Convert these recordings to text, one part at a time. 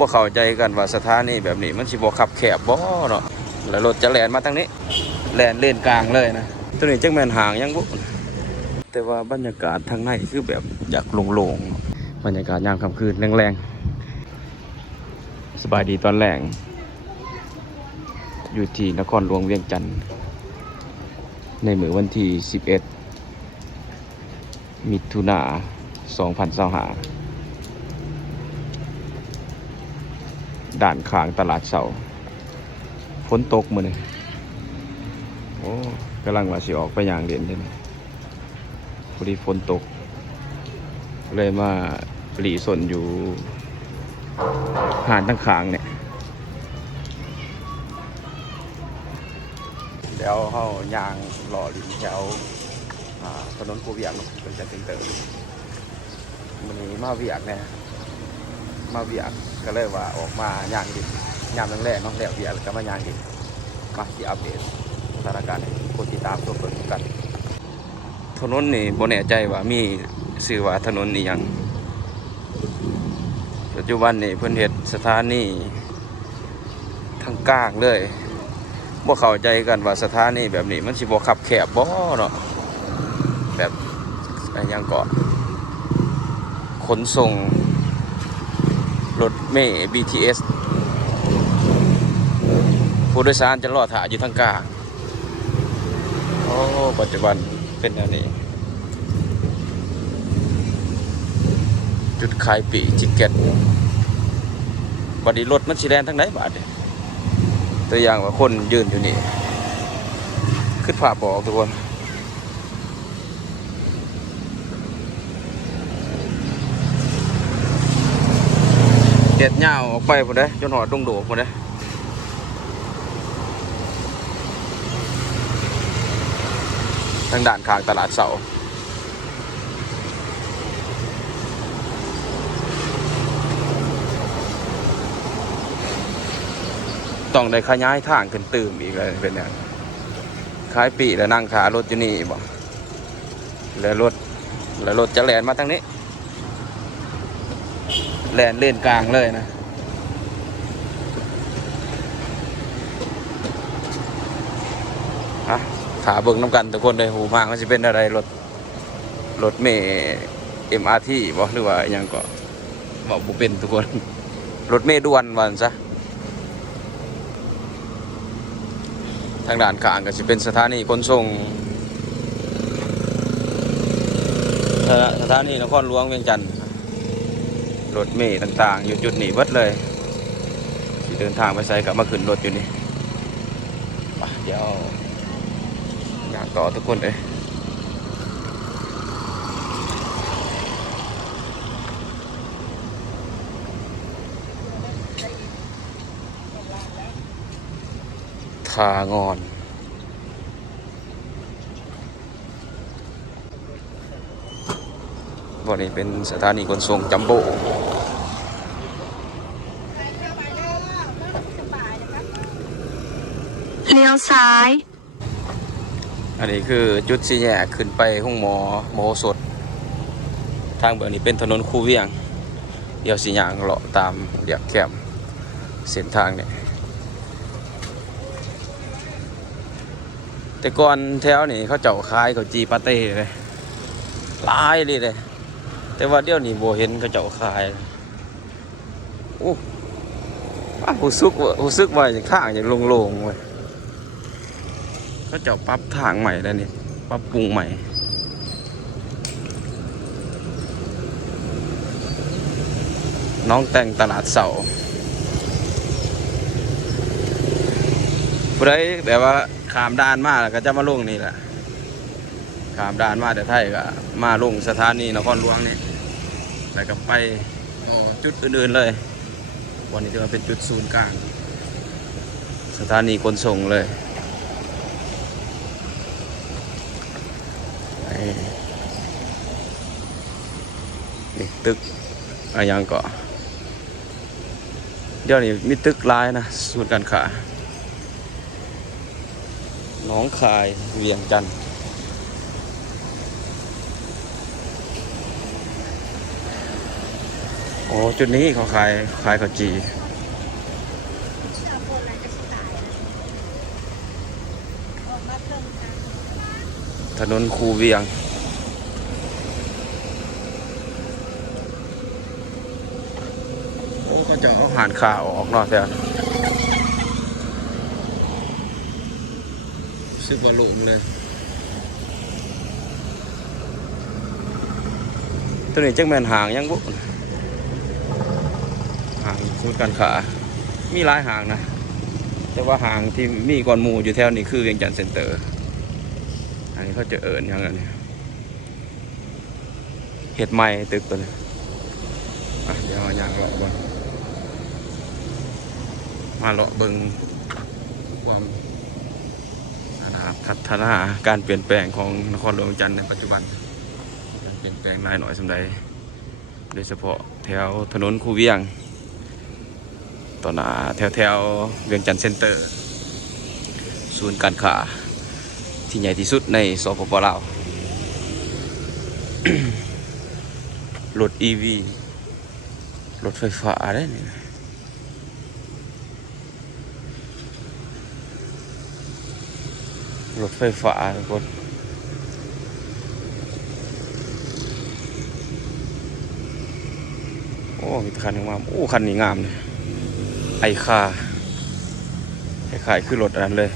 บ่เข้าใจกันว่าสถานีแบบนี้มันสิบ่คับแคบบ่เนาะแล้วรถจะแล่นมาทางนี้แล่นเลนกลางเลยนะตัวนี้จังแม่นห่างยังบ่แต่ว่าบรรยากาศทางในคือแบบอยากโล่งๆบรรยากาศยามค่ำคืนแรงๆสบายดีตอนแรงอยู่ที่นครหลวงเวียงจันทร์ในมื้อวันที่11มิถุนายน2025ด่านข้างตลาดเสาฝนตกมื้อนี้โอ้กำลังว่าสิออกไปย่างเด่นเด้พอดีฝนตกเลยมาหลีสนอยู่หาดตั้งข้างเนี่ยเดี๋ยวเฮาย่างรอริมแถวถนนกูเวียงเป็นจังเติมมื้อนี้มาเวียกเนี่ยมาเวียกก็เลยว่าออกมาย่างดินยามแรกๆเนาะแล้วเวียกแล้วก็มาย่างดินมาสิอัปเดตสถานการณ์ให้คนติดตามตัวเพิ่นกันถนนนี่บ่แน่ใจว่ามีชื่อว่าถนนนี่หยังปัจจุบันนี่เพิ่นเฮ็ดสถานีทางกลางเลยบ่เข้าใจกันว่าสถานีแบบนี้มันสิบ่คับแคบบ่เนาะแบบอันหยังก็ขนส่งรถเมล์ BTS ผู้โดยสารจะรอถ่ายอยู่ทางกลางโอ้ปัจจุบันเป็นอันนี้จุดขายปีจิกเก็ตบัดนี้รถมันสิแล่นทางไหนบาดนี่ตัวอย่างว่าคนยืนอยู่นี่ขึ้นภาพบอกทุกคนเด็ดยาวออกไปพุ่นเด้จนหอดดงโดพุ่นเด้ทางด่านข้างตลาดเสาต้องได้ขยายทางขึ้นตื่มอีกเลยเป็นอย่างขายปีแล้วนั่งขารถอยู่นี่บ่แล้วรถจะแล่นมาทางนี้แล่นเลนกลางเลยนะขาเบิ่งน้ำกันทุกคนเลยหูมากมันจะเป็นอะไรรถเมล์ MRT บ่หรือว่าอย่างก็บอกบุเป็นทุกคนรถเมล์ด่วนวันซะทางด่านข้างก็จะเป็นสถานีขนส่งสถานีนครหลวงเวียงจันทร์รถเมล์ต่างๆอยู่จุดนี้เบิดเลยที่เดินทางไปใส่กับมาขึ้นรถอยู่นี่เดี๋ยวอยากต่อทุกคนเลยทางอนวันนี้เป็นสถานีขนส่งจัมโบ้เลี้ยวซ้ายอันนี้คือจุดสี่แยกขึ้นไปห้องหมอโมโหสถทางเบอร์นี้เป็นถนนคูเวียงเดี๋ยวสี่อย่างเลาะตามเรียบแคบเส้นทางเนี่ยแต่ก่อนแถวนี้เขาเจ้าขายเขาจีปาเต้เลยหลายเลยแต่ว่าเดี๋ยวนี้โบเห็นเขาเจ้าขายโอ้หูซึกว่าอย่างข้างอย่างโล่งๆเลยเขาเจ้าปรับทางใหม่แล้วนี่ปรับปรุงใหม่น้องแต่งตลาดเสาผู้ใดแบบว่าขามด่านมาแล้วก็จะมาลงนี่แหละขามด่านมาแต่ไทยก็มาลงสถานีนครหลวงนี่แล้วก็ไปจุดอื่นๆเลยวันนี้จะมาเป็นจุดศูนย์กลางสถานีขนส่งเลยนี่ตึกอะไรยังก็เดี๋ยวนี้มีตึกลายนะศูนย์การค้าหนองคายเวียงจันทร์ โอ้จุดนี้เขาขายข้าวจีถนนคูเวียงโอ้ก็จะเอาหานข่าวออกเนาะแต่ซึกว่าลุมเลยตัวนี้จังแมนห่างยังบุห่างศูนย์การค้ามีหลายห่างนะแต่ว่าห่างที่มีก่อนหมู่อยู่แถวนี้คือเวียงจันทน์เซ็นเตอร์อันนี้เขาจะเอิญอย่างนั้นเห็ดใหม่ตึกตัวนี้เดี๋ยวเอายางเลาะก่อนมาเลาะเบิ่งความพัฒนาการเปลี่ยนแปลงของนครหลวงเวียงจันทน์ในปัจจุบันการเปลี่ยนแปลงหลายหน่อยสำใดโดยเฉพาะแถวถนนคูเวียงตอนแถวเวียงจันทน์เซ็นเตอร์ศูนย์การค้าที่ใหญ่ที่สุดในสปป.ลาว รถ EV รถไฟฟ้าได้นี่รถไฟฟ้าทุกคนโอ้มีคันงามโอ้คันนี้งามเลยไอคาคล้ายๆคือรถอันนั้นเลย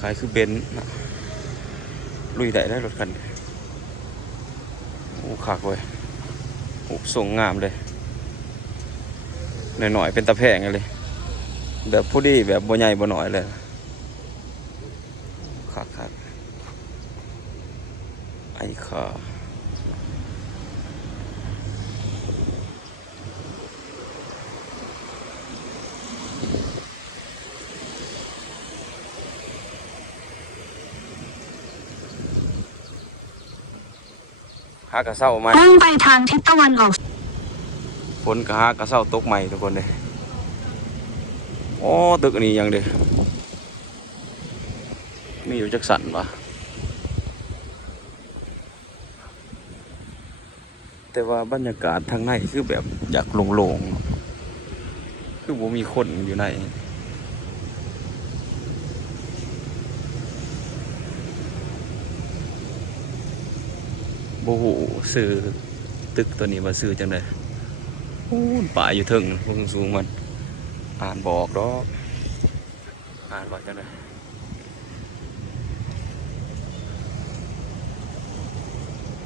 คล้ายๆคือเบนซ์ลุยได้รถคันโอ้ขากเลยโอ้ทรงงามเลยหน่อยๆเป็นตะแพงเลยแบบพอดีแบบบ่ใหญ่บ่หน่อยเลยขากไอคาหากระเซ้าไหมมุ่งไปทางทิศตะวันออกฝนกะหากระเซ้าตกใหม่ทุกคนเลยโอ้ตึกนี้ยังเด้มีอยู่จักสันวะแต่ว่าบรรยากาศทางในคือแบบอยากโล่งๆคือบ่มีคนอยู่ในบ่ฮู้ซื้อตึกตัวนี้ว่าซื้อจังได๋โอ้ป่าอยู่เทิงพวกสูงมันอ่านบอกดอกอ่านบอกจังได๋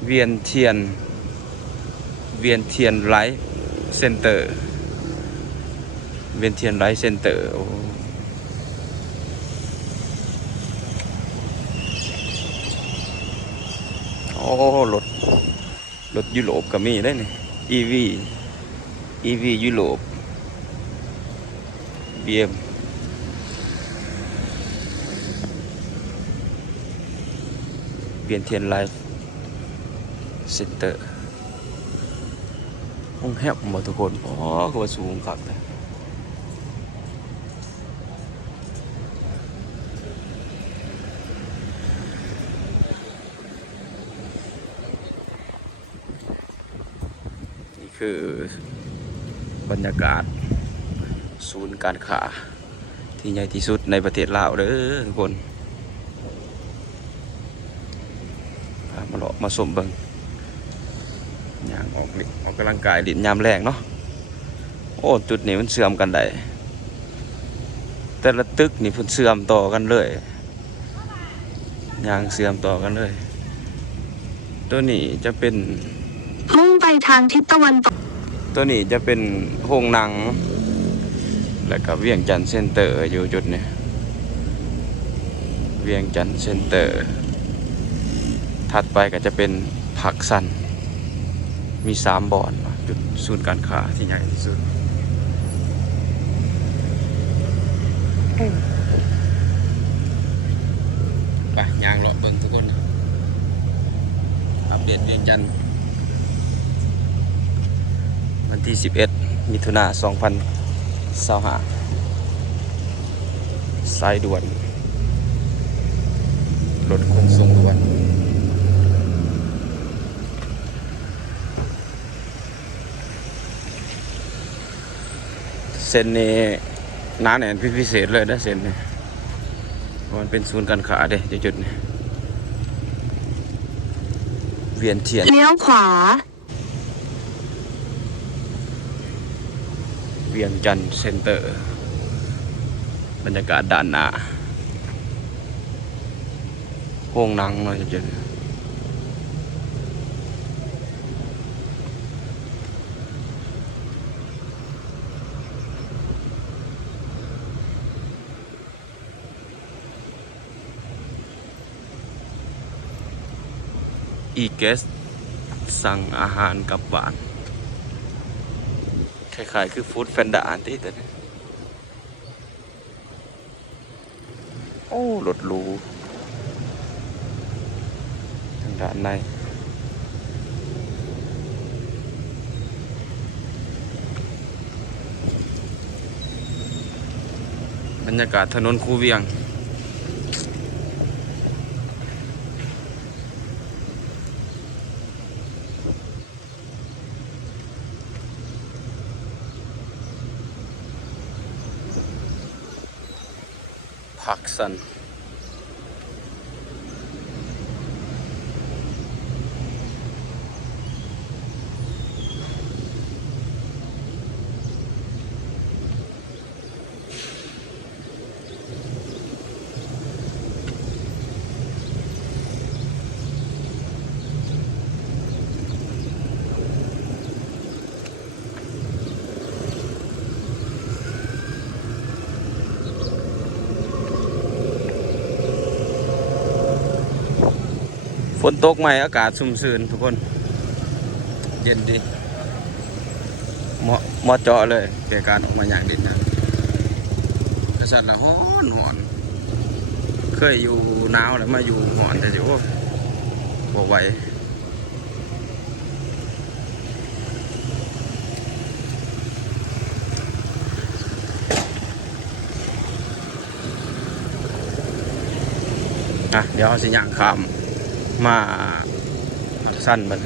เวียนเทียนไลฟ์เซ็นเตอร์เวียนเทียนไลฟ์เซ็นเตอร์โอ้รถยุโรปก็มีได้นี่ EV ยุโรป BM เวียนเทียนไลฟ์เซ็นเตอร์ห้องแฮบหมดทุกคนอ๋อก็ว่าสูงคักเลยนี่คือบรรยากาศศูนย์การค้าที่ใหญ่ที่สุดในประเทศลาวเด้อทุกคนมาเลาะมาสมเบิ่งย่างออกกำลังกายลิ้นยามแรงเนาะโอ้จุดนี้มันเสื่อมกันได้แต่ละตึกนี่เพิ่นเสื่อมต่อกันเลยย่างเสื่อมต่อกันเลยตัวนี้จะเป็นมุ่งไปทางทิศตะวันตกตัวนี้จะเป็นโรงหนังแล้วก็เวียงจันทน์เซ็นเตอร์อยู่จุดนี้เวียงจันทน์เซ็นเตอร์ถัดไปก็จะเป็นผักสันมี3 บ่อนจุดศูนย์การค้าที่ใหญ่ที่สุดไปย่างเลาะเบิ่งทุกคนอัปเดตเวียงจันทน์วันที่11 มิถุนายน 2025สายด่วนรถขนส่งด่วน เส้นนี้หนาแน่นพิเศษเลยนะเส้นนี้มันเป็นศูนย์การค้าเด้จุดๆนี้เวียนเทียนเลี้ยวขวาเวียงจันทร์เซ็นเตอร์บรรยากาศด้านหน้าโรงหนังเนาะจุดๆอีเกสสั่งอาหารกลับบ้านคล้ายๆคือฟู้ดแฟนดาอันที่แต่นี่โอ้รถหรูทางด้านในบรรยากาศถนนคูเวียงผักสันฝนตกใหม่อากาศชุ่มชื้นทุกคนเย็นดีเหมาะเจาะเลยแก่การออกมาอย่างดินนะกระสันละฮ้อนหอนเคยอยู่หนาวแล้วมาอยู่หอนแต่สิโอ้บ่ไหวเดี๋ยวสิย่างข้ามมาสั้นมัน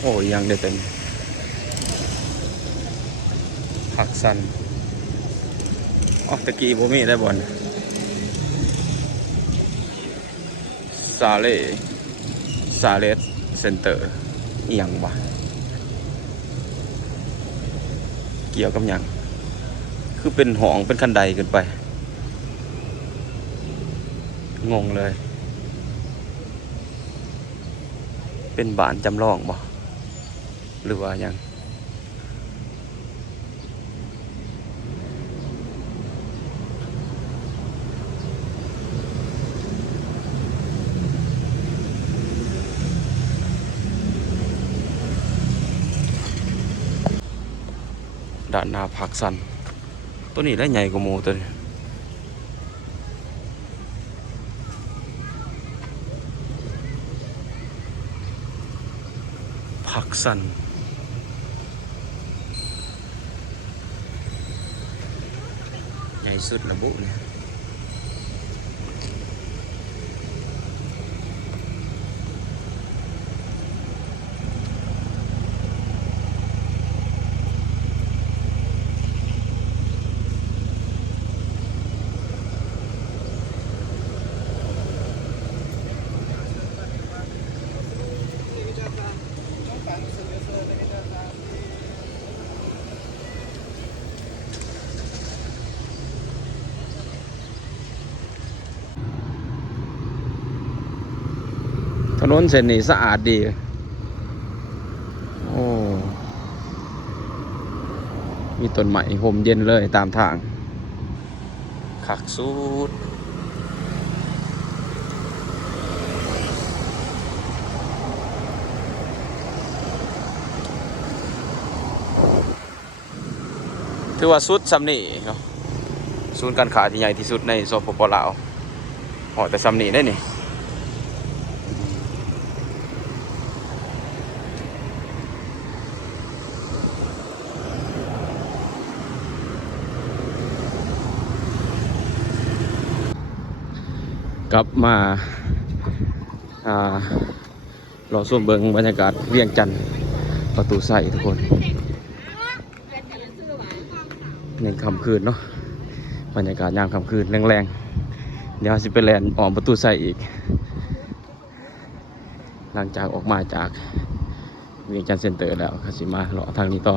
โอ้ยังได้เป็นผักสั้นอ๋อตะกี้บ่มีได้บ่นซาเลสเซ็นเตอร์อีหยังวะเกี่ยวกับหยังคือเป็นหองเป็นคันไดขึ้นไปงงเลยเป็นบ้านจำลองบ่หรือว่าหยังด้านหน้าผักสันตัวนี้ได้ใหญ่กว่าหมูตัวนี้ผักสันใหญ่สุดระบุเนี่ยถนนเส้นนี้สะอาดดีโอ้มีต้นไม้ห่มเย็นเลยตามทางคักสุดถือว่าสุดซ้ำนี่เนาะศูนย์การค้าที่ใหญ่ที่สุดในสปป.ลาวแต่ซ้ำนี่ได้นี่ กลับมาเราส้มเบิงบรรยากาศเวียงจันทร์ประตูใส่ทุกคนในค่ำคืนเนาะบรรยากาศยามค่ำคืนแรงๆเดี๋ยวสิไปแลนออมประตูใส่อีกหลังจากออกมาจากเวียงจันทร์เซ็นเตอร์แล้วก็สิมาเลาะทางนี้ต่อ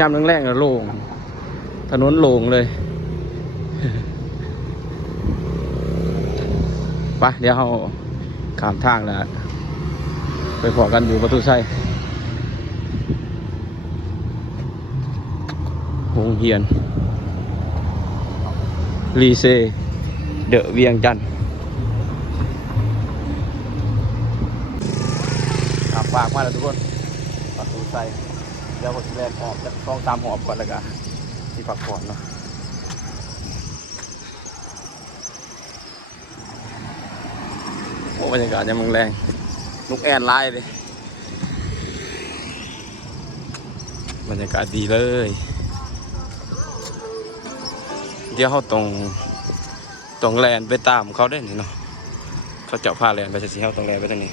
ยามแรงๆโล่งถนนโล่งเลยไปเดี๋ยวเราข้ามทางแล้วไปพอกันอยู่ประตูไส้โรงเรียนลีเซเดอะเวียงจันทร์ฝากมาแล้วทุกคนประตูไส้เดี๋ยวผมจะแลกหอบจะต้องตามหอบก่อนแล้วกันที่พักผ่อนเนาะโอ้บรรยากาศยังแรงนกแอ่นไล่เลยบรรยากาศดีเลยเดี๋ยวเขาตรงแลนไปตามเขาได้นี่เนาะเขาเจาะผ้าแลนไปจะสีเขาตรงแลนไปทางนี้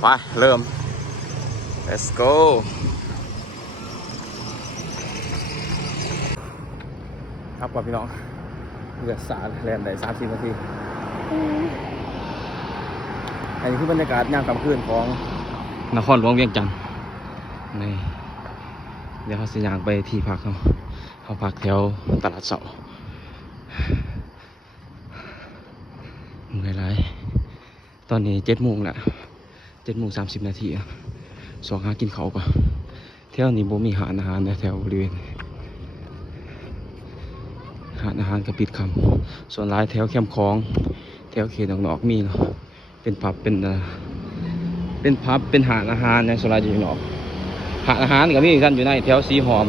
ไปเริ่ม let's go ครับก่อนพี่น้องเรือสาแลนได้30 นาทีอันนี้คือบรรยากาศยามค่ำคืนของนครหลวงเวียงจันทร์นี่เดี๋ยวเขาสิย่างไปที่พักเขาพักแถวตลาดเสาเมื่อยไรตอนนี้7 โมงแหละ7:30 นาทีสองหากินเขาก่อนแถวนี้บ่มีหาอาหารในแถวบริเวณหาอาหารกับปิดคำส่วนหลายแถวแคมป์คลองแถวเขตนอกๆมีเนาะเป็นผับเป็นพับเป็นหาอาหารในส่วนหลายอยู่นอกหาอาหารก็มีกันอยู่ในแถวสีหอม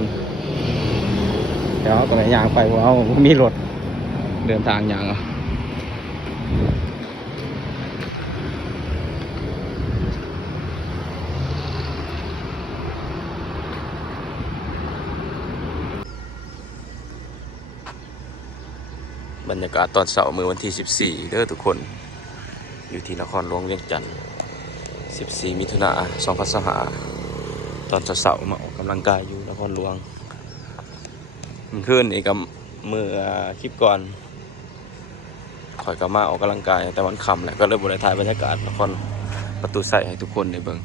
แถวตรงไหนยางไปว่าเอามีรถเดินทางยางบรรยากาศตอนเสาร์มื้อวันที่14เด้อทุกคนอยู่ที่นครหลวงเวียงจันทร์14 มิถุนายน 2025ตอนเสาร์มาออกกำลังกายอยู่นครหลวงมันขึ้นอีกกับมือคลิปก่อนข่อยก็มาออกกำลังกายแต่วันค่ำแหละก็เลยบริถ่ายบรรยากาศนครประตูใส่ให้ทุกคนได้เบิ่ง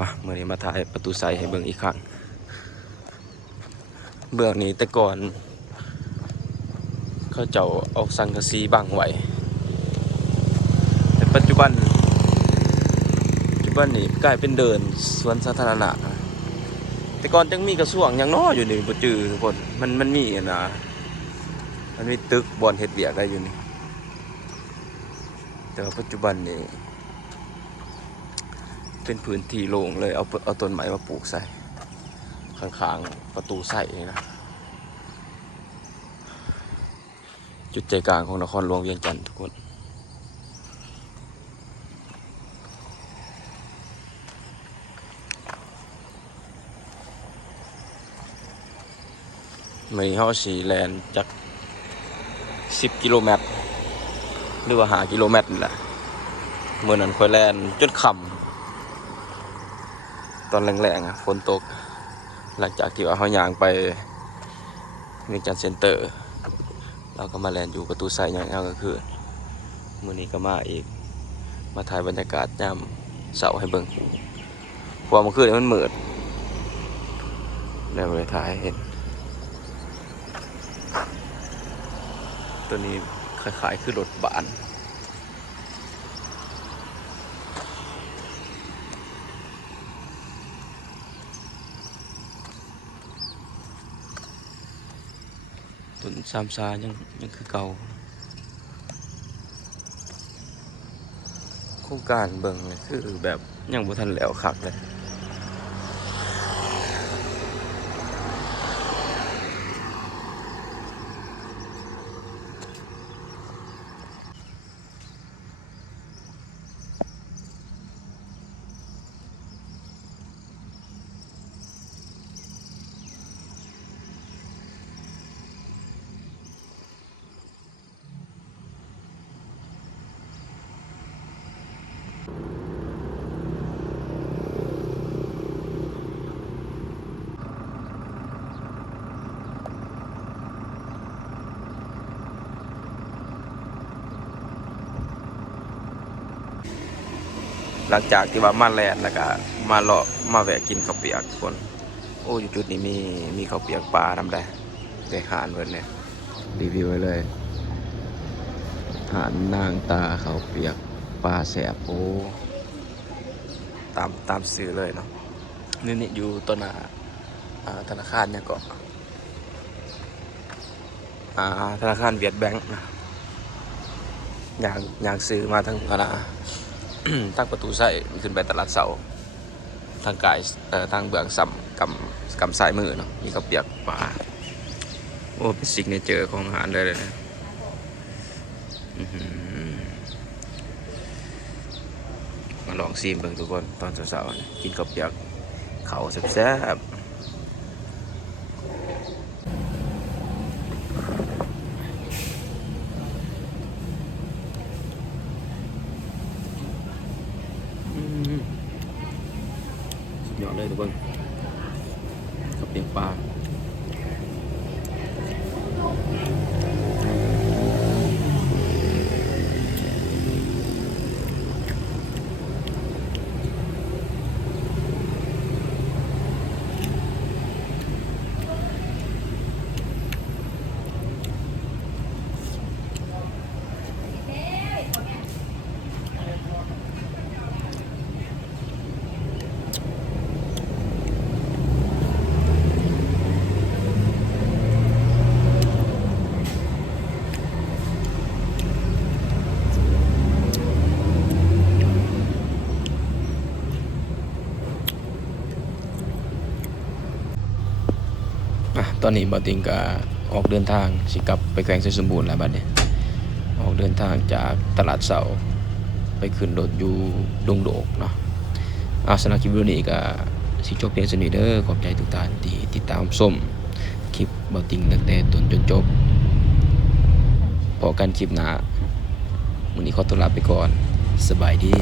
มาเมื่อนี้มาถ่ายประตูใส่ให้เบิ่งอีกครั้งเบื้องนี้แต่ก่อนเขาเจ้าเอาสังกะสีบังไว้แต่ปัจจุบันนี่กลายเป็นเดินสวนสาธารณะแต่ก่อนจังมีกระทรวงยังน้ออยู่นี่บ่จือทุกคนมันมีนะมันมีตึกบอนเฮ็ดเวียกได้อยู่นี่แต่ว่าปัจจุบันนี่เป็นพื้นที่โล่งเลยเอาต้นไม้มาปลูกใส่ข้างๆประตูใส่นี่นะจุดใจกลางของนครหลวงเวียงจันทร์ทุกคนมีเฮาสีแลนจาก10 กิโลเมตรหรือว่า5 กิโลเมตรนี่แหละเมื่อนั้นค่อยแลนจนค่ำตอนแรงๆฝนตกหลังจากที่ว่าเฮาย่างไปเวียงจันทร์เซ็นเตอร์เราก็มาแลนอยู่ประตูใส่ยามก็คือมื้อนี้ก็มาอีกมาถ่ายบรรยากาศยามเสาร์ให้เบิ่งเพราะว่าเมื่อคืนมันมืดแล้วเลยถ่ายให้เห็นตัวนี้คล้ายๆคือรถบ้านต้นซามซายังคือเก่าโครงการเบิ่งเลยคือแบบยังบ่ทันแล้วคักเลย หลังจากที่ว่ามาแลนด์แล้วก็มาเลาะมาแวะกินข้าวเปียกทุกคนโอ้อยู่จุดนี้มีข้าวเปียกปลานำได้ได้หารเพิ่นเนี่ยรีวิวไว้เลยหารนางตาข้าวเปียกปลาแสบโอ้ตามซื้อเลยเนาะนี่อยู่ต้นธนาคารเนี่ยก็ธนาคารเวียดแบงค์นะอยากซื้อมาทั้งทั้งประตูใส่ขึ้นไปตลาดเสาทางกายทางเบื้องซ้ำกำสายมือเนาะมีข้าวเปียกปลาโอ้เป็นซิกเนเจอร์ของอาหารเลยนะมาลองซีมเบิ่งทุกคนตอนเช้าๆกินข้าวเปียกเขาแซ่บสุดยอดเลยทุกคนข้าวเปียกปลาตอนนี้บอติงก็ออกเดินทางสิกลับไปแขวงไชยสมบูรณ์แล้วบัดนี้ออกเดินทางจากตลาดเสาไปขึ้นรถอยู่ดงโดกเนาะสำหรับคลิปวิดีโอนี้ก็สิจบเพียงเท่านี้เด้อขอบใจทุกท่านที่ติดตามชมคลิปบอติงตั้งแต่ต้นจนจบพอกันคลิปหน้ามื้อนี้ขอตัวลาไปก่อนสบายดี